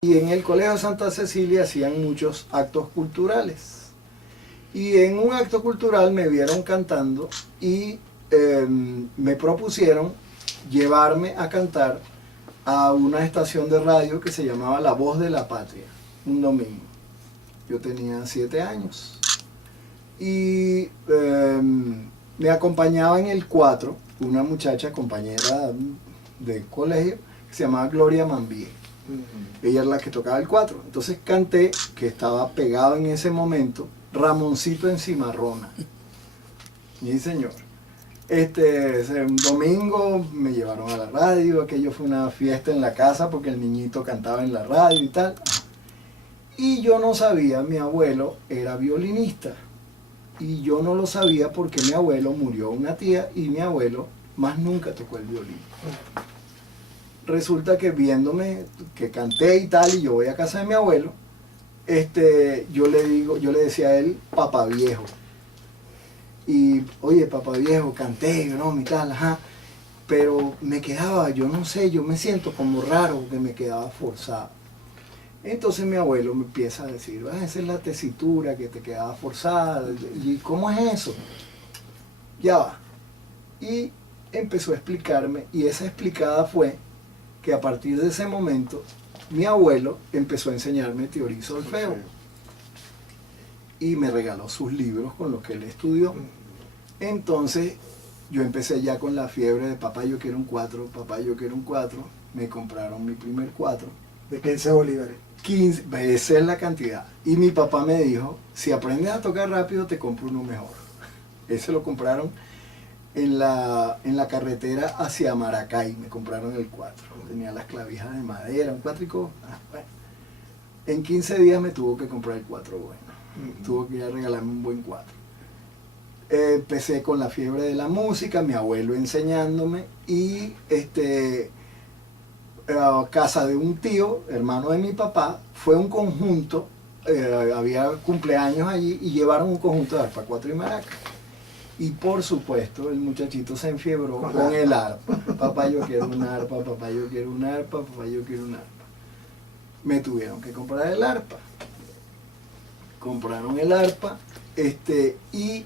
Y en el Colegio Santa Cecilia hacían muchos actos culturales. Y en un acto cultural me vieron cantando y me propusieron llevarme a cantar a una estación de radio que se llamaba La Voz de la Patria, un domingo. Yo tenía 7 años. Y me acompañaba en el 4 una muchacha compañera de colegio que se llamaba Gloria Mambie. Ella era la que tocaba el 4. Entonces canté, que estaba pegado en ese momento, Ramoncito en Cimarrona. Mi señor. Un domingo me llevaron a la radio, aquello fue una fiesta en la casa porque el niñito cantaba en la radio y tal. Y yo no sabía, mi abuelo era violinista. Y yo no lo sabía porque mi abuelo murió una tía y mi abuelo más nunca tocó el violín. Resulta que viéndome que canté y tal, y yo voy a casa de mi abuelo, yo le decía a él, papá viejo. Y, oye, papá viejo, canté, ¿no? Y tal, ajá. Pero me quedaba, yo no sé, yo me siento como raro porque me quedaba forzado. Entonces mi abuelo me empieza a decir, esa es la tesitura que te quedaba forzada. ¿Y cómo es eso? Ya va. Y empezó a explicarme, y esa explicada fue que a partir de ese momento mi abuelo empezó a enseñarme teoría y solfeo y me regaló sus libros con los que él estudió. Entonces yo empecé ya con la fiebre de papá yo quiero un 4, papá yo quiero un 4. Me compraron mi primer 4 de 15 bolívares. 15, esa es la cantidad. Y mi papá me dijo, si aprendes a tocar rápido te compro uno mejor. Ese lo compraron en la carretera hacia Maracay, me compraron el 4. Tenía las clavijas de madera, un cuatrico. Bueno. En 15 días me tuvo que comprar el 4 bueno. Tuvo que ir a regalarme un buen 4. Empecé con la fiebre de la música, mi abuelo enseñándome y a casa de un tío, hermano de mi papá, fue un conjunto, había cumpleaños allí y llevaron un conjunto de arpa 4 y maraca. Y por supuesto el muchachito se enfiebró con el arpa. Papá yo quiero un arpa, papá yo quiero un arpa, papá yo quiero un arpa. Me tuvieron que comprar el arpa. Compraron el arpa y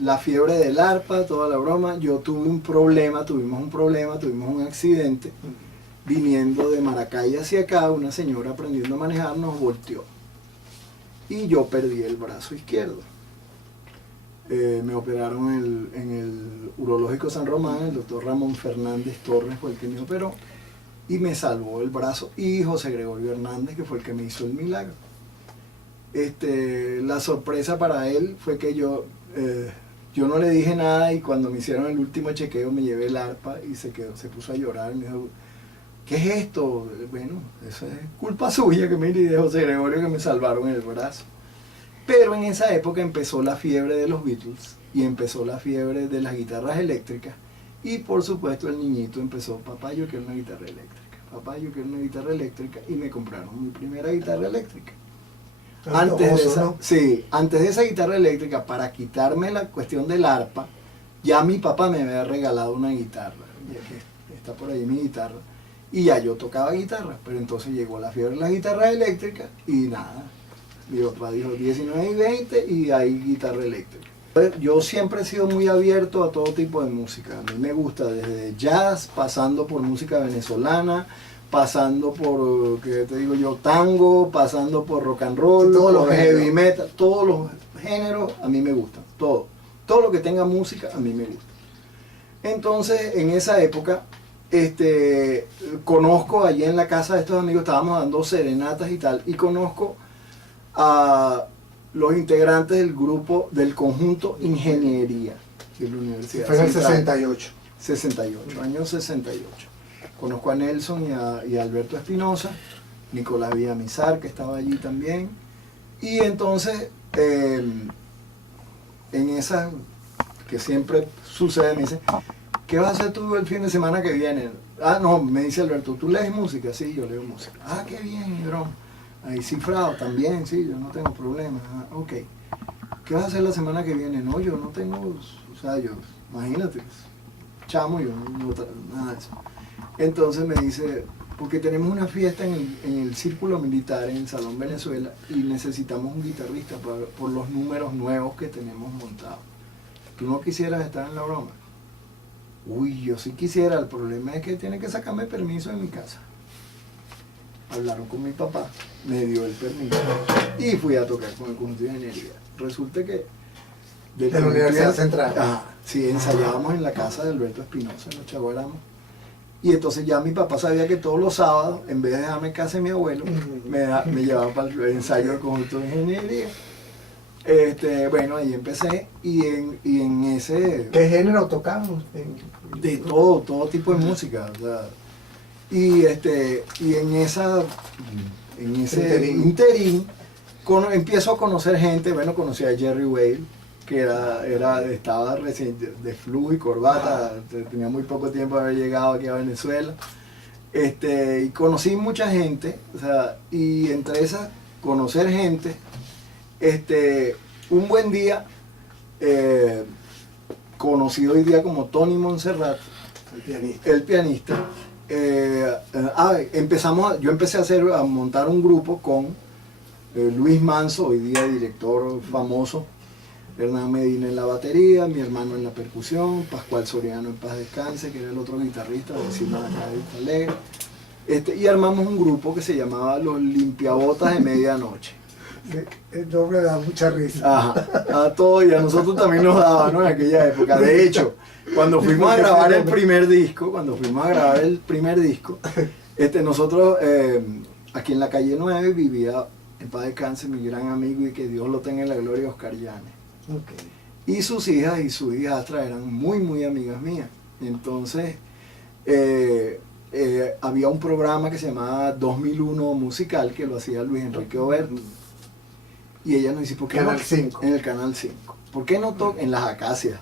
la fiebre del arpa, toda la broma. Yo tuve un problema, tuvimos un accidente. Viniendo de Maracay hacia acá, una señora aprendiendo a manejar nos volteó. Y yo perdí el brazo izquierdo. Me operaron en el urológico San Román, el doctor Ramón Fernández Torres fue el que me operó y me salvó el brazo, y José Gregorio Hernández, que fue el que me hizo el milagro. La sorpresa para él fue que yo no le dije nada, y cuando me hicieron el último chequeo me llevé el arpa y se puso a llorar y me dijo, ¿qué es esto? Bueno, eso es culpa suya, que me y de José Gregorio, que me salvaron el brazo. Pero en esa época empezó la fiebre de los Beatles y empezó la fiebre de las guitarras eléctricas, y por supuesto el niñito empezó, papá yo quiero una guitarra eléctrica, papá yo quiero una guitarra eléctrica, y me compraron mi primera guitarra eléctrica. Antes de esa guitarra eléctrica, para quitarme la cuestión del arpa, ya mi papá me había regalado una guitarra, ya que está por ahí mi guitarra, y ya yo tocaba guitarra, pero entonces llegó la fiebre de las guitarras eléctricas y nada. Mi papá dijo 19 y 20 y hay guitarra eléctrica. Yo siempre he sido muy abierto a todo tipo de música. A mí me gusta desde jazz, pasando por música venezolana, pasando por, ¿qué te digo yo?, tango, pasando por rock and roll, sí, por heavy metal, todos los géneros a mí me gustan, todo. Todo lo que tenga música a mí me gusta. Entonces, en esa época, conozco allí en la casa de estos amigos, estábamos dando serenatas y tal, y conozco a los integrantes del grupo del conjunto Ingeniería de la Universidad. Fue en el 68. 68, año 68. Conozco a Nelson y a Alberto Espinosa, Nicolás Villamizar, que estaba allí también. Y entonces, en esa que siempre sucede, me dice, ¿qué vas a hacer tú el fin de semana que viene? Ah, no, me dice Alberto, ¿tú lees música? Sí, yo leo música. Ah, qué bien, broma. Ahí cifrado también, sí, yo no tengo problema. Ah, ok. ¿Qué vas a hacer la semana que viene? No, yo no tengo, o sea, imagínate, chamo, yo no nada de eso. Entonces me dice, porque tenemos una fiesta en el Círculo Militar, en el Salón Venezuela, y necesitamos un guitarrista por los números nuevos que tenemos montados. ¿Tú no quisieras estar en la broma? Uy, yo sí quisiera, el problema es que tiene que sacarme permiso de mi casa. Hablaron con mi papá, me dio el permiso y fui a tocar con el conjunto de ingeniería. Resulta que... De la Universidad Central. Sí, ensayábamos en la casa de Alberto Espinosa, en los Chaguaramos. Y entonces ya mi papá sabía que todos los sábados, en vez de dejarme en casa de mi abuelo, me llevaba para el ensayo del conjunto de ingeniería. Bueno, ahí empecé y en ese... ¿Qué género tocamos? De todo tipo de música. O sea, y en ese interín empiezo a conocer gente. Bueno, conocí a Jerry Whale, que estaba recién de flujo y corbata, tenía muy poco tiempo de haber llegado aquí a Venezuela. Y conocí mucha gente, o sea, y entre esas, conocer gente, un buen día, conocido hoy día como Tony Montserrat, el pianista, yo empecé a montar un grupo con Luis Manso, hoy día director famoso, Hernán Medina en la batería, mi hermano en la percusión, Pascual Soriano en paz descanse, que era el otro guitarrista, vecino de acá de Vista Alegre. Y armamos un grupo que se llamaba Los Limpiabotas de Medianoche. El nombre da mucha risa. Ajá, a todos y a nosotros también nos daba, ¿no? En aquella época. De hecho, cuando fuimos a grabar el primer disco, nosotros aquí en la calle 9 vivía en paz descanse mi gran amigo y que Dios lo tenga en la gloria, Oscar Llanes. Okay. Y sus hijas y su hijastra eran muy amigas mías. Entonces, había un programa que se llamaba 2001 Musical, que lo hacía Luis Enrique Oberto. Y ella nos dice, ¿por qué Canal no? 5. En el Canal 5. ¿Por qué no tocan? En las Acacias.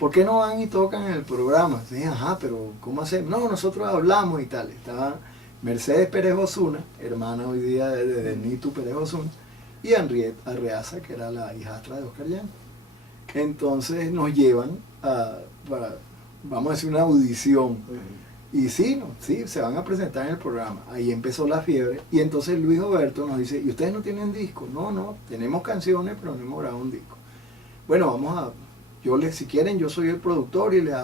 ¿Por qué no van y tocan en el programa? Sí, pero ¿cómo hacemos? No, nosotros hablamos y tal. Estaba Mercedes Pérez Osuna, hermana hoy día de Nitu Pérez Osuna, y Henriette Arreaza, que era la hijastra de Oscar Llanes. Entonces nos llevan para, vamos a decir, una audición. Y sí, se van a presentar en el programa. Ahí empezó la fiebre. Y entonces Luis Roberto nos dice, ¿y ustedes no tienen disco? No, tenemos canciones, pero no hemos grabado un disco. Bueno, si quieren, yo soy el productor y les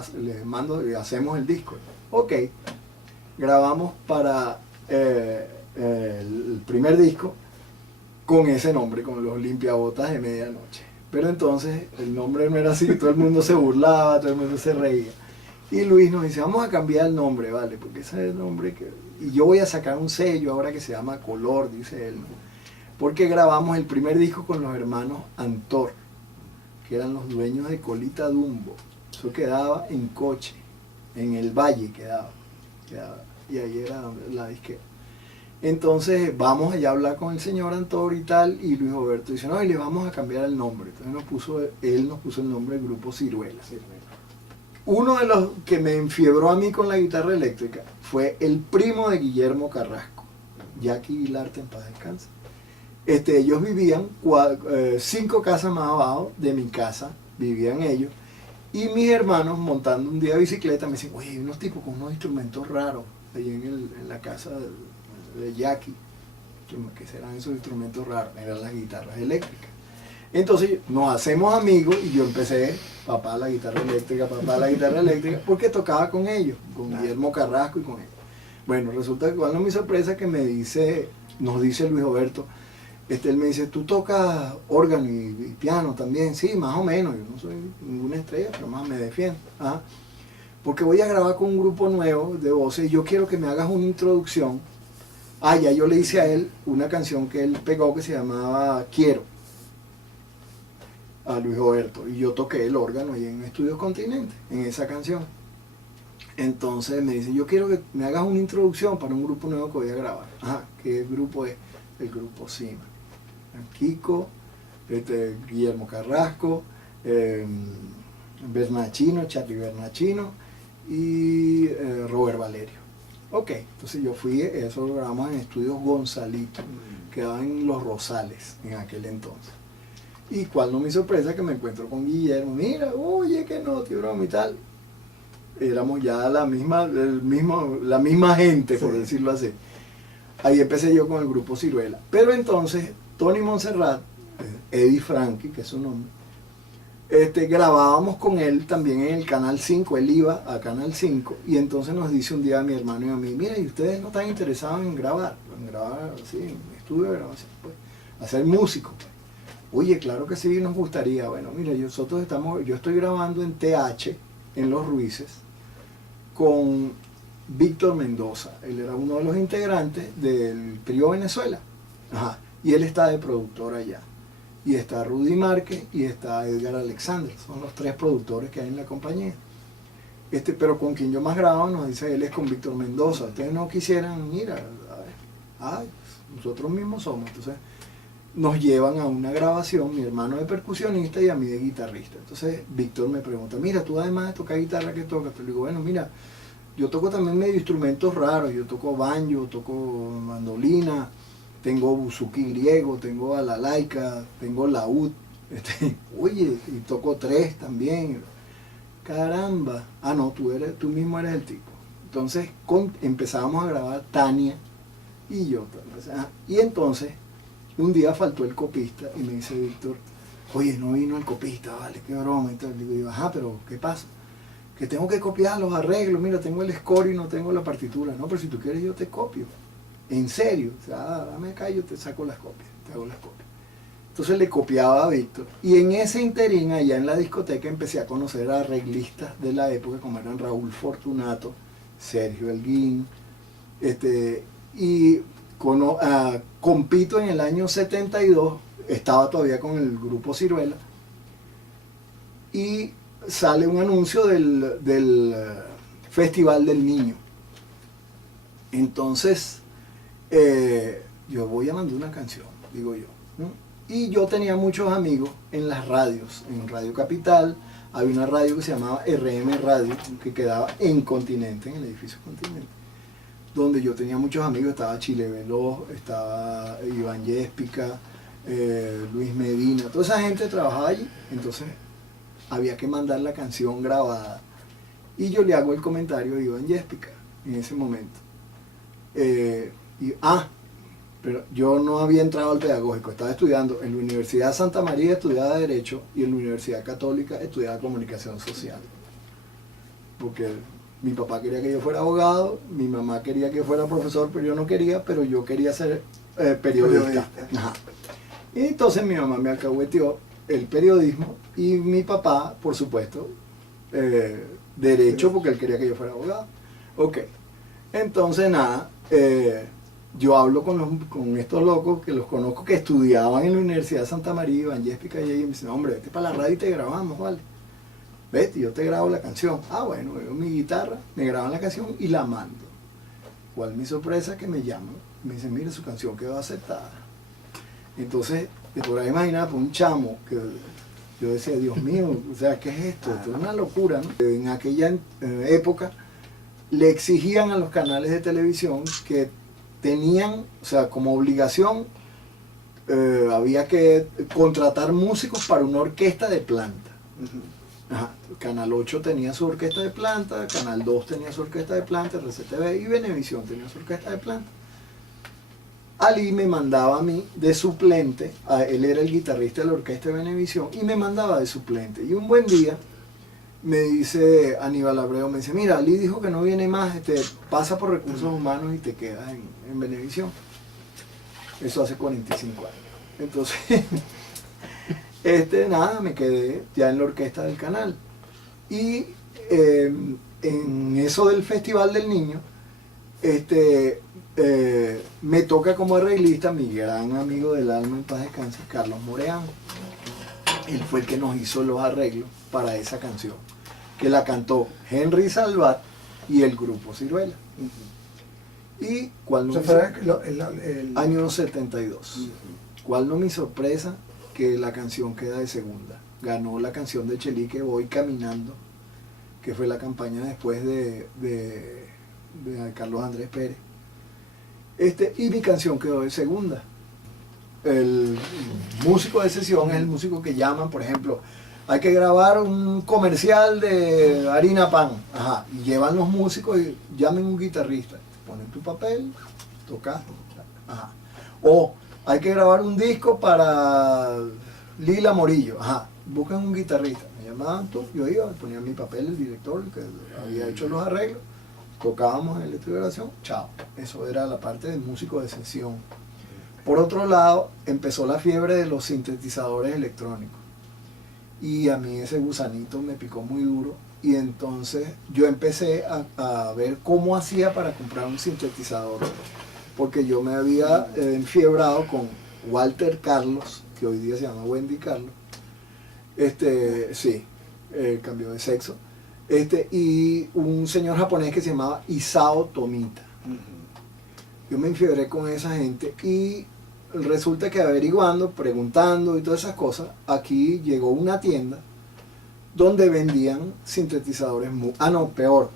hacemos el disco. Ok, grabamos para el primer disco con ese nombre, con Los Limpiabotas de Medianoche. Pero entonces el nombre no era así, todo el mundo se burlaba, todo el mundo se reía. Y Luis nos dice, vamos a cambiar el nombre, ¿vale? Porque ese es el nombre que... Y yo voy a sacar un sello ahora que se llama Color, dice él, ¿no? Porque grabamos el primer disco con los hermanos Antor, que eran los dueños de Colita Dumbo. Eso quedaba en Coche, en el Valle quedaba. Y ahí era la disquera. Entonces vamos allá a hablar con el señor Antor y tal, y Luis Roberto dice, no, y le vamos a cambiar el nombre. Entonces él nos puso el nombre del grupo Ciruela. Uno de los que me enfiebró a mí con la guitarra eléctrica fue el primo de Guillermo Carrasco, Jackie Vilarte en paz descanse. Ellos vivían 5 casas más abajo de mi casa, vivían ellos, y mis hermanos montando un día bicicleta me dicen, oye, hay unos tipos con unos instrumentos raros ahí en la casa de Jackie, que serán esos instrumentos raros, eran las guitarras eléctricas. Entonces nos hacemos amigos y yo empecé, papá la guitarra eléctrica, porque tocaba con ellos, con Guillermo Carrasco y con ellos. Bueno, resulta que cuando mi sorpresa que nos dice Luis Roberto, él me dice, ¿tú tocas órgano y piano también? Sí, más o menos, yo no soy ninguna estrella, pero más me defiendo. Porque voy a grabar con un grupo nuevo de voces y yo quiero que me hagas una introducción. Ya yo le hice a él una canción que él pegó que se llamaba Quiero, a Luis Roberto, y yo toqué el órgano ahí en Estudios Continente, en esa canción. Entonces me dice, yo quiero que me hagas una introducción para un grupo nuevo que voy a grabar. ¿Qué grupo es? El grupo Cima. Kiko, Guillermo Carrasco, Bernachino, Charlie Bernachino y Robert Valerio. Ok, entonces yo fui, eso lo grabamos en Estudios Gonzalito, quedaba en Los Rosales en aquel entonces. Y cuál no mi sorpresa que me encuentro con Guillermo, mira, oye, que no, tío, broma y tal. éramos ya la misma gente, por Sí. decirlo así. Ahí empecé yo con el grupo Ciruela. Pero entonces, Tony Montserrat, Eddie Frankie, que es su nombre, grabábamos con él también en el Canal 5, él iba a Canal 5, y entonces nos dice un día a mi hermano y a mí, mira, ¿y ustedes no están interesados en grabar así, en estudio de grabación, pues, hacer músico? Pues. Oye, claro que sí, nos gustaría. Bueno, mira, yo estoy grabando en TH, en Los Ruices, con Víctor Mendoza. Él era uno de los integrantes del Trío Venezuela. Ajá. Y él está de productor allá. Y está Rudy Márquez y está Edgar Alexander. Son los 3 productores que hay en la compañía. Pero con quien yo más grabo, nos dice él, es con Víctor Mendoza. Ustedes no quisieran, mira, nosotros mismos somos. Entonces nos llevan a una grabación, mi hermano de percusionista y a mí de guitarrista. Entonces Víctor me pregunta, mira, tú además de tocar guitarra, ¿qué tocas? Pero le digo, bueno, mira, yo toco también medio instrumentos raros. Yo toco banjo, toco mandolina, tengo buzuki griego, tengo balalaika, tengo laúd, oye, y toco 3 también. Caramba. Ah, no, tú mismo eres el tipo. Entonces empezábamos a grabar Tania y yo. Y entonces, un día faltó el copista y me dice Víctor, oye, no vino el copista, vale, qué broma. Entonces le digo, ajá, pero ¿qué pasa? Que tengo que copiar los arreglos, mira, tengo el score y no tengo la partitura. No, pero si tú quieres yo te copio. En serio, o sea, dame acá y yo te saco las copias, te hago las copias. Entonces le copiaba a Víctor. Y en ese interín, allá en la discoteca, empecé a conocer a arreglistas de la época, como eran Raúl Fortunato, Sergio Elguín, y compito en el año 72, estaba todavía con el grupo Ciruela, y sale un anuncio del Festival del Niño. Entonces, yo voy a mandar una canción, digo yo, ¿no? Y yo tenía muchos amigos en las radios, en Radio Capital, había una radio que se llamaba RM Radio, que quedaba en Continente, en el edificio Continente, donde yo tenía muchos amigos, estaba Chile Veloz, estaba Iván Yéspica, Luis Medina, toda esa gente trabajaba allí. Entonces había que mandar la canción grabada, y yo le hago el comentario a Iván Yéspica en ese momento. Pero yo no había entrado al pedagógico, estaba estudiando en la Universidad Santa María, estudiaba Derecho, y en la Universidad Católica estudiaba Comunicación Social. Porque mi papá quería que yo fuera abogado, mi mamá quería que yo fuera profesor, pero yo no quería, pero yo quería ser periodista. Ajá. Y entonces mi mamá me alcahueteó el periodismo, y mi papá, por supuesto, Derecho, porque él quería que yo fuera abogado. Ok. Entonces, nada, yo hablo con estos locos que los conozco, que estudiaban en la Universidad de Santa María, Iván Yéspica, y me dicen, hombre, vete para la radio y te grabamos, ¿vale? Vete, yo te grabo la canción. Ah, bueno, veo mi guitarra, me graban la canción y la mando. ¿Cuál mi sorpresa? Que me llaman, me dicen, mire, su canción quedó aceptada. Entonces, te podrás imaginar, por un chamo, que yo decía, Dios mío, o sea, ¿qué es esto? Esto es una locura, ¿no? En aquella época le exigían a los canales de televisión que tenían, o sea, como obligación, había que contratar músicos para una orquesta de planta. Ajá. Canal 8 tenía su orquesta de planta, Canal 2 tenía su orquesta de planta, RCTV y Venevisión tenía su orquesta de planta. Ali me mandaba a mí de suplente, él era el guitarrista de la orquesta de Venevisión, y me mandaba de suplente. Y un buen día me dice Aníbal Abreu, me dice, mira, Ali dijo que no viene más, pasa por Recursos Humanos y te quedas en Venevisión. Eso hace 45 años. Entonces, nada, me quedé ya en la orquesta del canal. Y en eso del Festival del Niño, me toca como arreglista mi gran amigo del alma, en paz descanse, Carlos Moreán. Él fue el que nos hizo los arreglos para esa canción, que la cantó Henry Salvat y el grupo Ciruela. Y cuál no año 72. ¿Cuál no mi sorpresa? Que la canción queda de segunda. Ganó la canción de Chelique, Voy Caminando, que fue la campaña después de Carlos Andrés Pérez. Y mi canción quedó de segunda. El músico de sesión es el músico que llaman, por ejemplo, hay que grabar un comercial de harina pan. Ajá. Y llevan los músicos y llamen un guitarrista. Ponen tu papel, tocas. Ajá. O hay que grabar un disco para Lila Morillo. Ajá. Buscan un guitarrista. Me llamaban tú, yo iba, ponía mi papel, el director, el que había hecho los arreglos. Tocábamos en el estudio de grabación, chao. Eso era la parte de músico de sesión. Por otro lado, empezó la fiebre de los sintetizadores electrónicos. Y a mí ese gusanito me picó muy duro. Y entonces yo empecé a ver cómo hacía para comprar un sintetizador. Porque yo me había enfiebrado con Walter Carlos, que hoy día se llama Wendy Carlos. Sí, cambió de sexo. Y un señor japonés que se llamaba Isao Tomita. Yo me enfiebré con esa gente y resulta que averiguando, preguntando y todas esas cosas, aquí llegó una tienda donde vendían sintetizadores peor.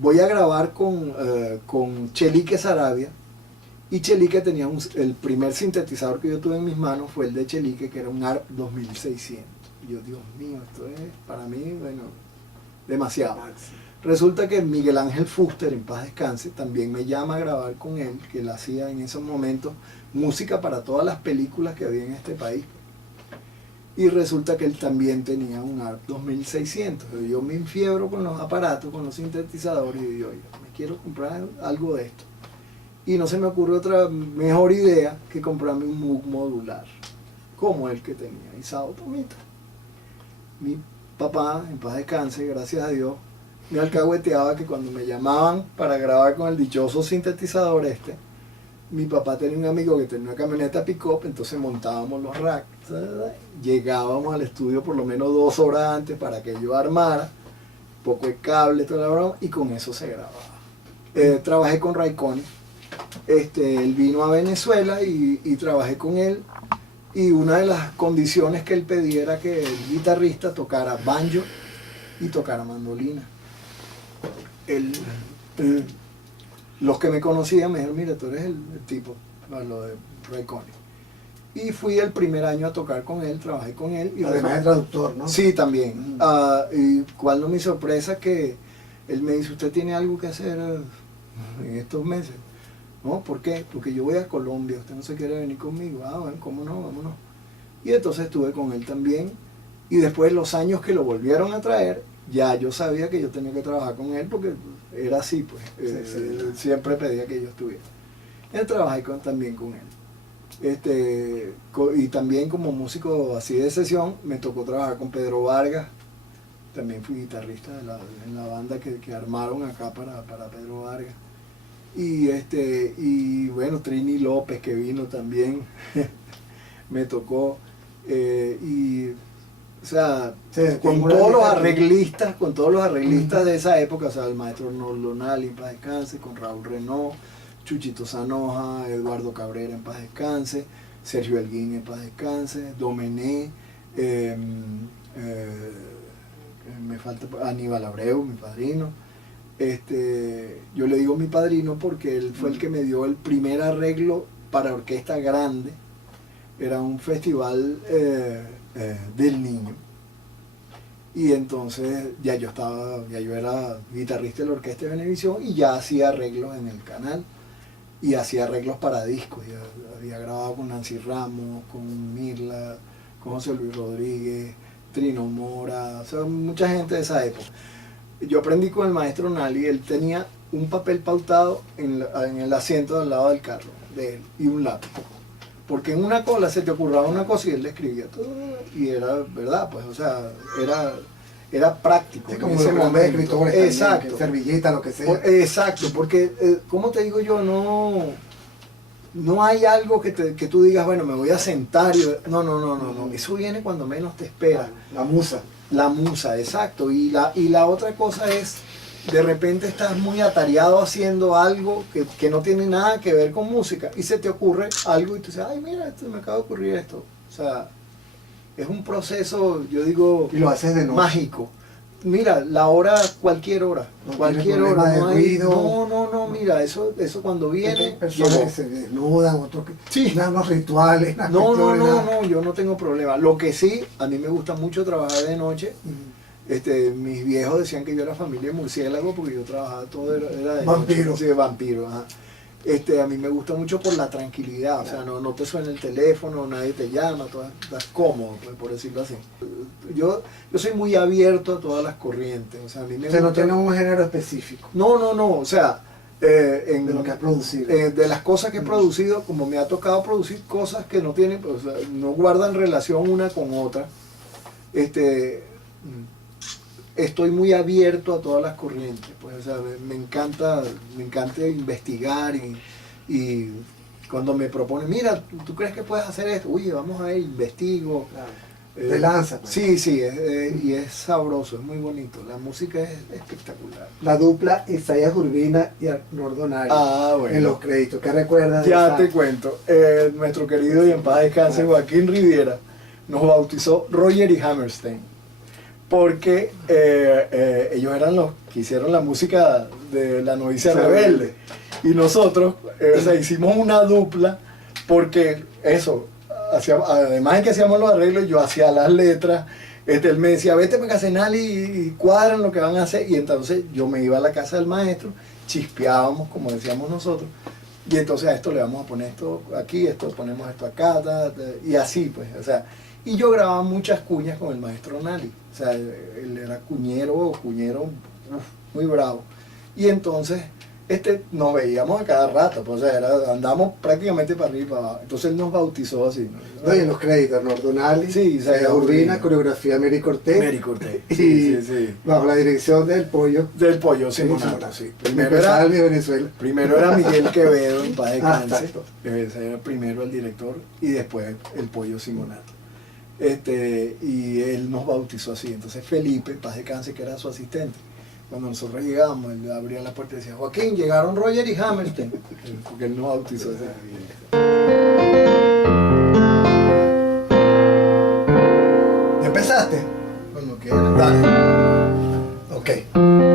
Voy a grabar con Chelique Sarabia, y Chelique tenía el primer sintetizador que yo tuve en mis manos fue el de Chelique, que era un ARP 2600. Y yo, Dios mío, esto es para mí, bueno, demasiado. Resulta que Miguel Ángel Fuster, en paz descanse, también me llama a grabar con él, que él hacía en esos momentos música para todas las películas que había en este país. Y resulta que él también tenía un ARP 2600. Yo me enfiebro con los aparatos, con los sintetizadores, y yo, me quiero comprar algo de esto. Y no se me ocurre otra mejor idea que comprarme un Moog modular, como el que tenía Isao Tomita. Mi papá, en paz descanse, gracias a Dios, me alcahueteaba que cuando me llamaban para grabar con el dichoso sintetizador mi papá tenía un amigo que tenía una camioneta pick-up, entonces montábamos los racks, llegábamos al estudio por lo menos 2 horas antes para que yo armara, poco de cable, toda la broma, y con eso se grababa. Trabajé con Ray Conniff, él vino a Venezuela y trabajé con él, y una de las condiciones que él pedía era que el guitarrista tocara banjo y tocara mandolina. Los que me conocían me dijeron, mira, tú eres el tipo, lo de Ray Conniff. Y fui el primer año a tocar con él, trabajé con él. Y además de traductor, ¿no? Sí, también. Y cuál no mi sorpresa que él me dice, ¿usted tiene algo que hacer en estos meses? No, ¿por qué? Porque yo voy a Colombia, usted no se quiere venir conmigo. Ah, bueno, ¿cómo no? Vámonos. Y entonces estuve con él también. Y después los años que lo volvieron a traer, ya yo sabía que yo tenía que trabajar con él porque era así, pues. Él siempre pedía que yo estuviera. Él trabajé también con él. Y también como músico así de sesión, me tocó trabajar con Pedro Vargas. También fui guitarrista en la banda que armaron acá para Pedro Vargas. Y bueno, Trini López, que vino también, me tocó. O sea, sí, con todos los arreglistas de esa época, o sea, el maestro Nordonal, en paz descanse, con Raúl Renaud, Chuchito Zanoja, Eduardo Cabrera, en paz descanse, Sergio Elguín, en paz descanse, Domené, me falta Aníbal Abreu, mi padrino. Yo le digo mi padrino porque él fue el que me dio el primer arreglo para orquesta grande. Era un festival del niño, y entonces ya yo era guitarrista de la orquesta de Venevisión y ya hacía arreglos en el canal y hacía arreglos para discos. Ya había grabado con Nancy Ramos, con Mirla, con José Luis Rodríguez, Trino Mora, o sea, mucha gente de esa época. Yo aprendí con el maestro Nali, él tenía un papel pautado en el asiento del lado del carro de él y un lápiz. Porque en una cola se te ocurría una cosa y él le escribía todo, y era verdad, pues, o sea, era práctico. Sí, como ese momento de escritores. Exacto. También, servilleta, lo que sea. Exacto, porque, como te digo yo, no hay algo que tú digas, bueno, me voy a sentar. No. Eso viene cuando menos te espera. La musa. La musa, exacto. Y la otra cosa es, de repente estás muy atareado haciendo algo que no tiene nada que ver con música y se te ocurre algo y tú dices, ay, mira, me acaba de ocurrir esto. O sea, es un proceso, yo digo, y lo haces de noche. mágico. Mira, la hora, cualquier hora. No Cualquier tiene hora. problema No de hay, ruido. no, mira, eso cuando Hay viene. personas llegó. que se desnudan, otros que... Sí. Unos rituales, unas No, cuestiones, nada. yo no tengo problema. Lo que sí, a mí me gusta mucho trabajar de noche. Mis viejos decían que yo era familia de murciélago porque yo trabajaba todo, era de Vampiro. noche. Sí, de vampiro, ajá. A mí me gusta mucho por la tranquilidad, o sea, no te suena el teléfono, nadie te llama, estás cómodo, pues, por decirlo así. Yo soy muy abierto a todas las corrientes, o sea, a mí me O sea, no gusta... tiene un género específico No, o sea, de lo que has producido. de las cosas que he producido, como me ha tocado producir cosas que no tienen, o sea, no guardan relación una con otra, estoy muy abierto a todas las corrientes, pues, o sea, me encanta investigar y cuando me proponen, mira, ¿tú crees que puedes hacer esto? Oye, vamos a ir, investigo. Claro. Te lanza, pues. Sí, y es sabroso, es muy bonito, la música es espectacular. La dupla Isaías Urbina y Arnoldo Donari Bueno. en los créditos. ¿Qué recuerdas de Ya esa? te cuento, nuestro querido y en paz descanse Joaquín Riviera nos bautizó Roger y Hammerstein, porque ellos eran los que hicieron la música de La Novicia Sí. Rebelde, y nosotros hicimos una dupla porque eso, además de que hacíamos los arreglos, yo hacía las letras. Él me decía, vete para Casenal y cuadran lo que van a hacer, y entonces yo me iba a la casa del maestro, chispeábamos, como decíamos nosotros, y entonces a esto le vamos a poner esto aquí, esto ponemos esto acá, y así pues, o sea, y yo grababa muchas cuñas con el maestro Nali, o sea, él era cuñero, muy bravo, y entonces nos veíamos a cada rato, pues, o sea, andábamos prácticamente para arriba y para abajo, entonces él nos bautizó así, ¿no? No, y en los créditos, Arnoldo Donali, Sí, Isaías Urbina, coreografía Mary Cortés. Mary Cortés, Y sí. bajo la dirección del Pollo. Del Pollo Simonato, Simonato, sí. Universal de Venezuela. Primero era Miguel Quevedo, en paz descanse. Exacto. Ese era primero el director y después el Pollo Simonato. Y él nos bautizó así. Entonces Felipe, en paz descanse, que era su asistente. Cuando nosotros llegábamos, él abría la puerta y decía, Joaquín, llegaron Roger y Hammerstein. Porque él nos bautizó así. ¿Ya empezaste? Cuando quieran. Dale. Ok.